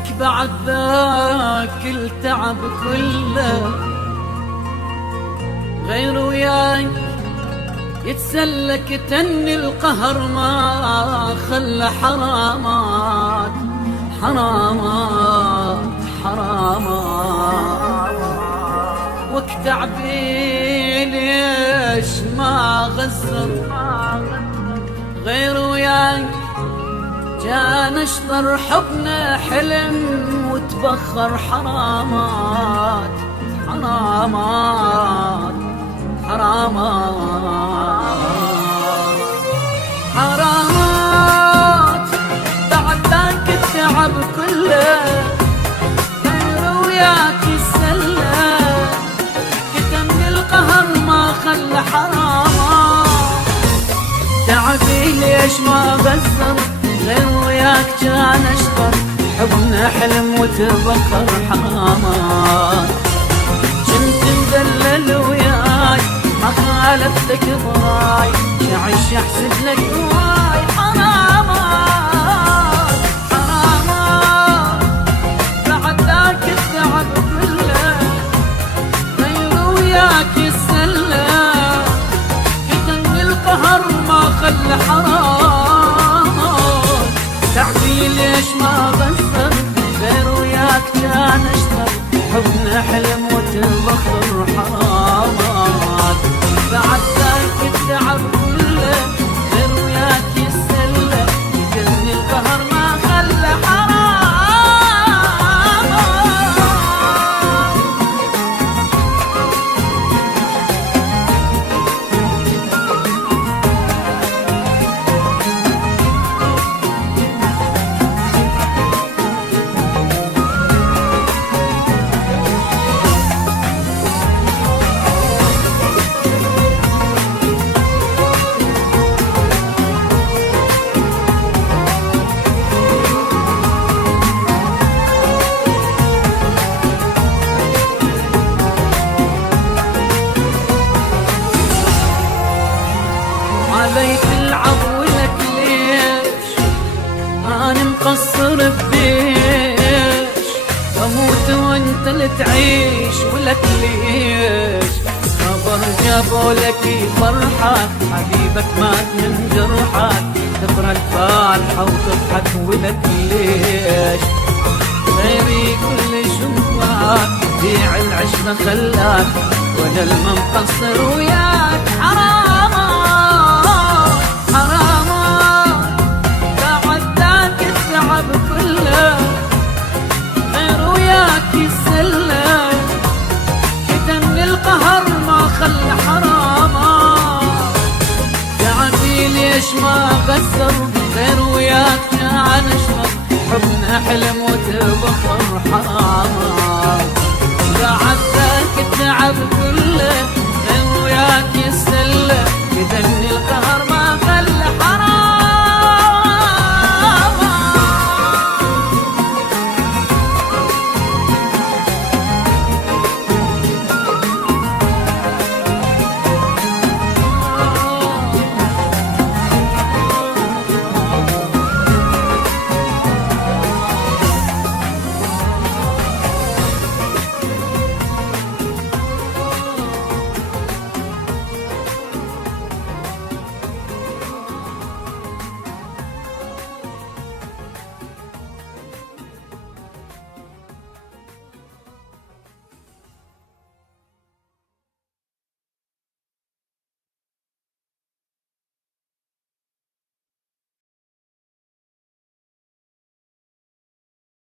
بعد ذاك التعب كله غير وياي يتسلك تني القهر ما خلى حرامات حرامات حرامات وقت تعبي ليش ما غزر غير وياي جان اشطر حبنا حلم وتبخر حرامات حرامات حرامات حرامات بعد ذاك التعب كله غير وياك السلة كتمني القهر ما خلى حرامات تعبي ليش ما غزر غير وياك كان اشطر حبنا حلم وتبخر حرامات كنت مدلل وياي ما خالفتك ضاي شعش احسد لك هواي حرامات حرامات بعد ذاك التعب كله غير وياك السله كتني القهر ما خلى حرامات تعبي ليش ما غسر غير وياك كان اشطر حبنا حلم وتبخر حرامات بعد ذاك التعب كله غير وياك السله يجني القهر ما خلى علي تلعب ولك ليش أنا مقصر بديش أموت وانت اللي تعيش ولك ليش خبر جابوا لك فرحة حبيبك مات من جرحك تقرأ الفاتحة وتضحك ولك ليش غيري كل شوفك بيع العشرة خلاك وانا المقصر وياك حرامات حرامات بعد ذاك التعب كله غير وياك السله كتمني القهر ما خلى حرامات تعبي ليش ما غسر غير وياك كان اشرب حبنا حلم وتبخر حرامات بعد ذاك التعب كله غير وياك السله كتمني القهر